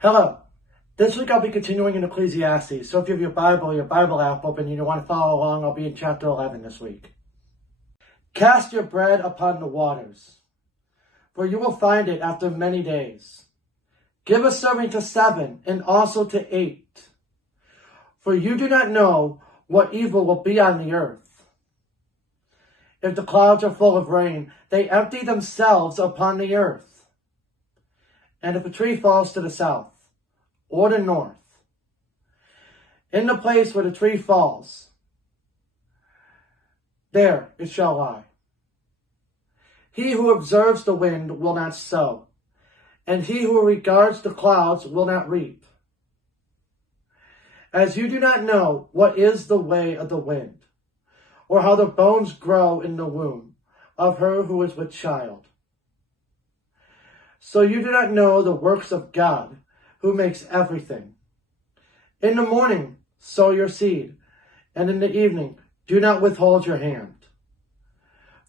Hello. This week I'll be continuing in Ecclesiastes, so if you have your Bible app open and you want to follow along, I'll be in chapter 11 this week. Cast your bread upon the waters, for you will find it after many days. Give a serving to 7 and also to 8, for you do not know what evil will be on the earth. If the clouds are full of rain, they empty themselves upon the earth. And if a tree falls to the south or the north, in the place where the tree falls, there it shall lie. He who observes the wind will not sow, and he who regards the clouds will not reap. As you do not know what is the way of the wind, or how the bones grow in the womb of her who is with child, so you do not know the works of God, who makes everything. In the morning sow your seed, and in the evening do not withhold your hand.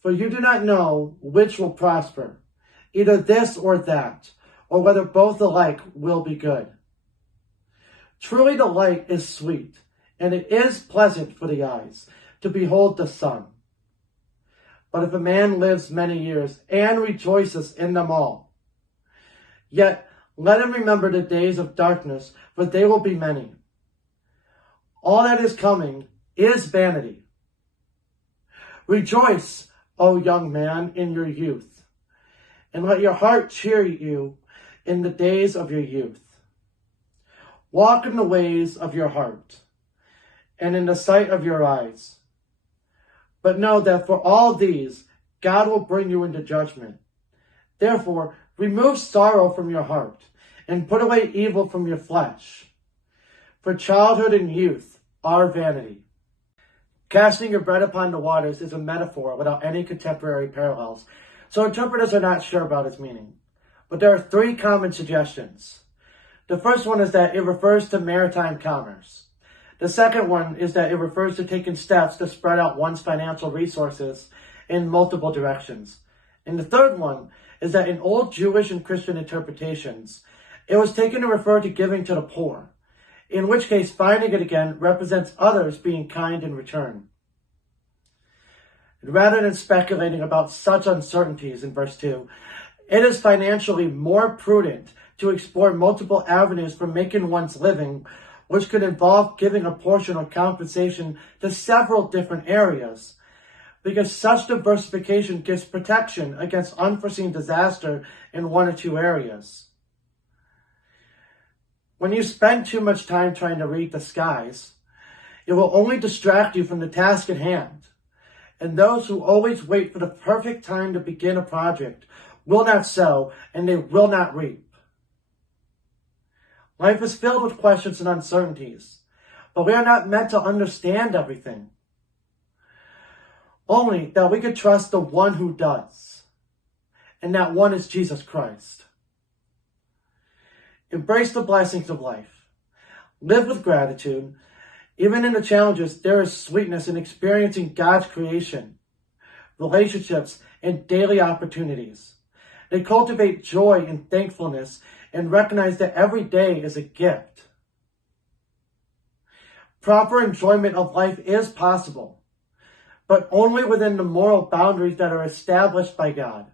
For you do not know which will prosper, either this or that, or whether both alike will be good. Truly the light is sweet, and it is pleasant for the eyes to behold the sun. But if a man lives many years and rejoices in them all, yet let him remember the days of darkness, for they will be many. All that is coming is vanity. Rejoice, O young man, in your youth, and let your heart cheer you in the days of your youth. Walk in the ways of your heart, and in the sight of your eyes. But know that for all these, God will bring you into judgment. Therefore, remove sorrow from your heart, and put away evil from your flesh. For childhood and youth are vanity. Casting your bread upon the waters is a metaphor without any contemporary parallels, so interpreters are not sure about its meaning. But there are 3 common suggestions. The first one is that it refers to maritime commerce. The second one is that it refers to taking steps to spread out one's financial resources in multiple directions. And the third one is that in old Jewish and Christian interpretations, it was taken to refer to giving to the poor, in which case finding it again represents others being kind in return. Rather than speculating about such uncertainties in verse 2, it is financially more prudent to explore multiple avenues for making one's living, which could involve giving a portion or compensation to several different areas, because such diversification gives protection against unforeseen disaster in 1 or 2 areas. When you spend too much time trying to read the skies, it will only distract you from the task at hand. And those who always wait for the perfect time to begin a project will not sow, and they will not reap. Life is filled with questions and uncertainties, but we are not meant to understand everything. Only that we could trust the one who does, and that one is Jesus Christ. Embrace the blessings of life. Live with gratitude. Even in the challenges, there is sweetness in experiencing God's creation, relationships, and daily opportunities. They cultivate joy and thankfulness and recognize that every day is a gift. Proper enjoyment of life is possible, but only within the moral boundaries that are established by God,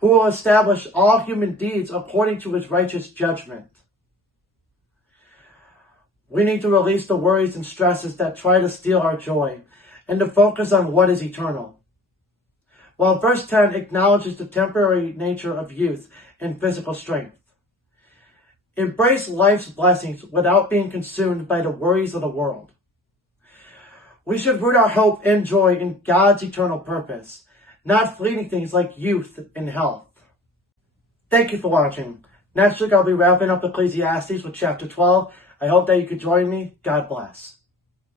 who will establish all human deeds according to his righteous judgment. We need to release the worries and stresses that try to steal our joy and to focus on what is eternal. While verse 10 acknowledges the temporary nature of youth and physical strength, embrace life's blessings without being consumed by the worries of the world. We should root our hope and joy in God's eternal purpose, not fleeting things like youth and health. Thank you for watching. Next week I'll be wrapping up Ecclesiastes with chapter 12. I hope that you could join me. God bless.